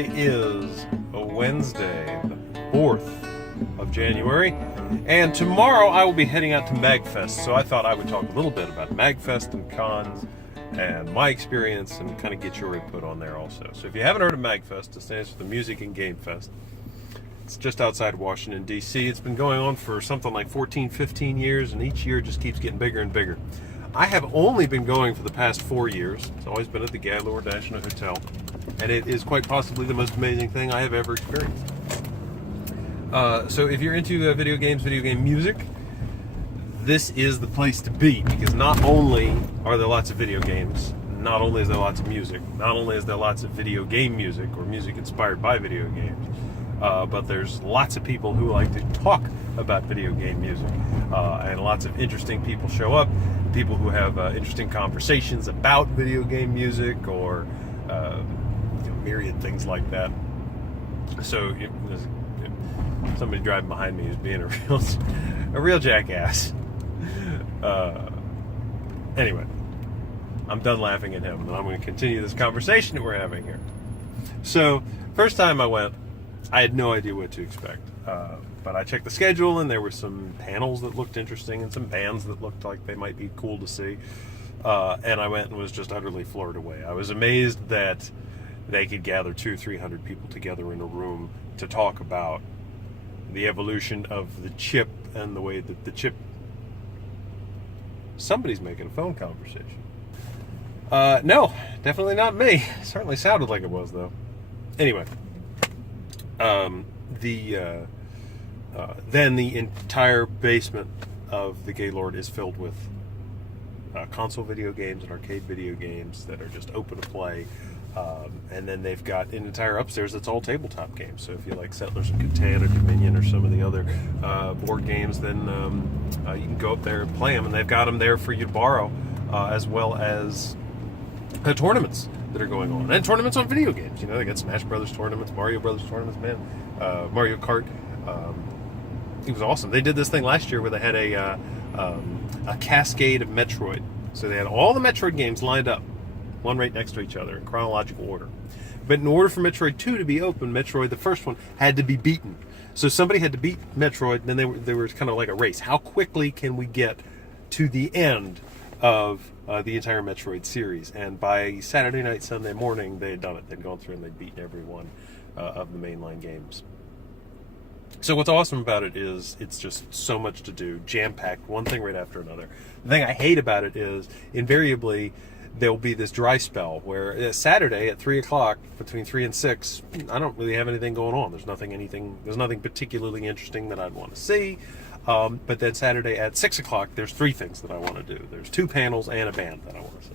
Today is a Wednesday, the 4th of January, and tomorrow I will be heading out to MAGFest, so I thought I would talk a little bit about MAGFest and cons and my experience and kind of get your input on there also. So if you haven't heard of MAGFest, it stands for the Music and Game Fest. It's just outside Washington, D.C. It's been going on for something like 14, 15 years, and each year it just keeps getting bigger and bigger. I have only been going for the past 4 years. It's always been at the Gaylord National Hotel, and it is quite possibly the most amazing thing I have ever experienced. So if you're into video games, video game music, this is the place to be, because not only are there lots of video games, not only is there lots of music, not only is there lots of video game music or music inspired by video games, but there's lots of people who like to talk about video game music, and lots of interesting people show up, people who have interesting conversations about video game music or myriad things like that. So somebody driving behind me is being a real jackass. Anyway, I'm done laughing at him, and I'm going to continue this conversation that we're having here. So, first time I went, I had no idea what to expect. But I checked the schedule, and there were some panels that looked interesting and some bands that looked like they might be cool to see. And I went and was just utterly floored away. I was amazed that they could gather 200-300 people together in a room to talk about the evolution of the chip and the way that the chip... Somebody's making a phone conversation. No, definitely not me. Certainly sounded like it was, though. Anyway, then the entire basement of the Gaylord is filled with console video games and arcade video games that are just open to play. And then they've got an entire upstairs that's all tabletop games. So if you like Settlers of Catan or Dominion or some of the other board games, then you can go up there and play them. And they've got them there for you to borrow, as well as tournaments that are going on. And tournaments on video games. You know, they got Smash Brothers tournaments, Mario Brothers tournaments, man. Mario Kart. It was awesome. They did this thing last year where they had a cascade of Metroid. So they had all the Metroid games lined up, one right next to each other in chronological order. But in order for Metroid 2 to be open, Metroid, the first one, had to be beaten. So somebody had to beat Metroid, and then they were kind of like a race. How quickly can we get to the end of the entire Metroid series? And by Saturday night, Sunday morning, they had done it. They'd gone through and they'd beaten every one of the mainline games. So what's awesome about it is it's just so much to do, jam-packed, one thing right after another. The thing I hate about it is invariably there'll be this dry spell where Saturday at 3 o'clock, between 3 and 6, I don't really have anything going on. There's nothing particularly interesting that I'd want to see. But then Saturday at 6 o'clock, there's 3 things that I want to do. There's 2 panels and a band that I want to see.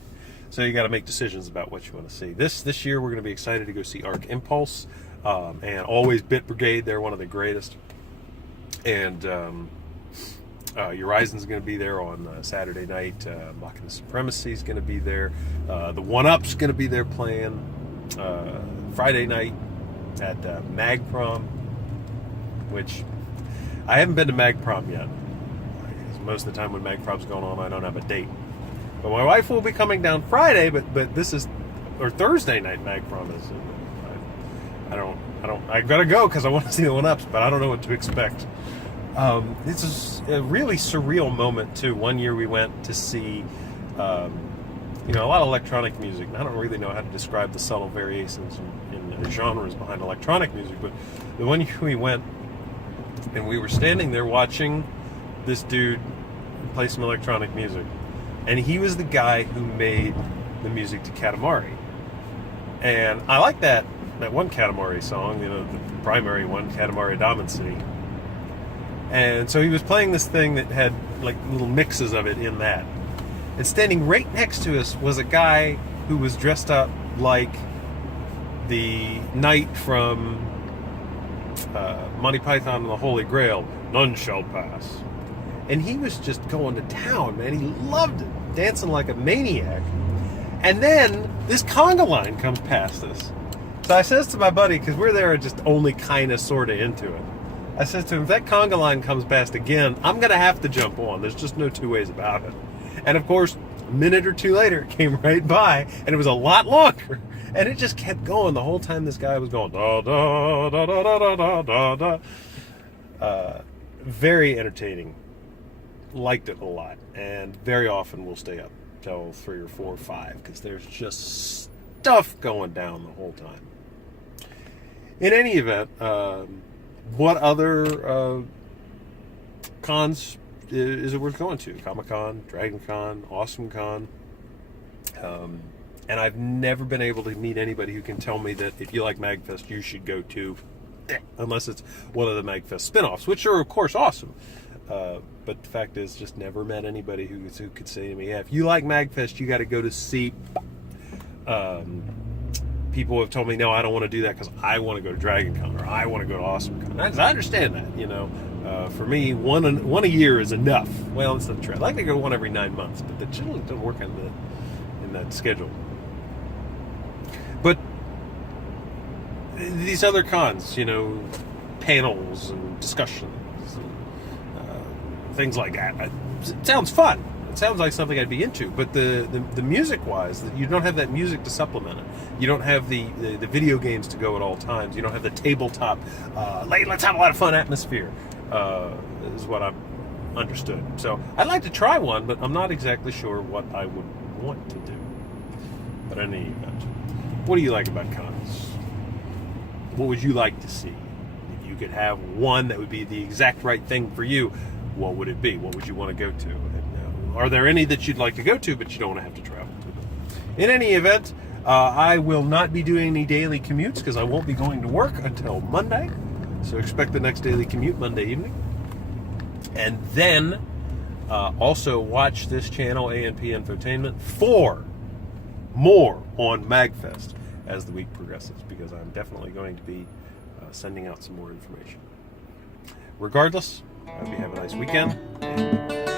So you got to make decisions about what you want to see. This year we're going to be excited to go see Arc Impulse. And always Bit Brigade, they're one of the greatest. And Horizon's going to be there on Saturday night. Machina Supremacy is going to be there. The 1-Up's going to be there playing Friday night at MagProm, which I haven't been to MagProm yet. Most of the time when MagProm's going on, I don't have a date. But my wife will be coming down Friday, but this is, or Thursday night MagProm is. I gotta go because I want to see the 1-Ups, but I don't know what to expect. This is a really surreal moment too. One year we went to see, a lot of electronic music. And I don't really know how to describe the subtle variations in the genres behind electronic music, but the one year we went, and we were standing there watching this dude play some electronic music, and he was the guy who made the music to Katamari, and I like that one Katamari song, the primary one, Katamari Damacy. And so he was playing this thing that had like little mixes of it in that. And standing right next to us was a guy who was dressed up like the knight from Monty Python and the Holy Grail, None Shall Pass. And he was just going to town, man. He loved it, dancing like a maniac. And then this conga line comes past us. So I says to my buddy, because we're there just only kind of sort of into it, I says to him, if that conga line comes past again, I'm going to have to jump on. There's just no two ways about it. And of course, A minute or two later, it came right by, and it was a lot longer. And it just kept going the whole time this guy was going, da, da, da, da, da, da, da, da. Very entertaining. Liked it a lot. And very often we'll stay up till 3 or 4 or 5, because there's just stuff going down the whole time. In any event, what other cons is it worth going to? Comic-Con, Dragon-Con, Awesome-Con. And I've never been able to meet anybody who can tell me that if you like MAGFest, you should go to, unless it's one of the MAGFest spin-offs, which are, of course, awesome. But the fact is, just never met anybody who could say to me, yeah, if you like MAGFest, you got to go to see. People have told me, no, I don't want to do that because I want to go to DragonCon or I want to go to AwesomeCon. I understand that, you know. For me, one a year is enough. Well, it's not true. I like to go one every 9 months, but that generally doesn't work in that schedule. But these other cons, you know, panels and discussions and things like that, it sounds fun. It sounds like something I'd be into. But the music-wise, you don't have that music to supplement it. You don't have the video games to go at all times. You don't have the tabletop, let's have a lot of fun atmosphere, is what I've understood. So I'd like to try one, but I'm not exactly sure what I would want to do. But in any event, what do you like about cons? What would you like to see? If you could have one that would be the exact right thing for you, what would it be? What would you want to go to? And, are there any that you'd like to go to, but you don't want to have to travel to them? In any event, I will not be doing any daily commutes because I won't be going to work until Monday. So expect the next daily commute Monday evening. And then also watch this channel, A&P Infotainment, for more on MAGFest as the week progresses, because I'm definitely going to be sending out some more information. Regardless, I hope you have a nice weekend.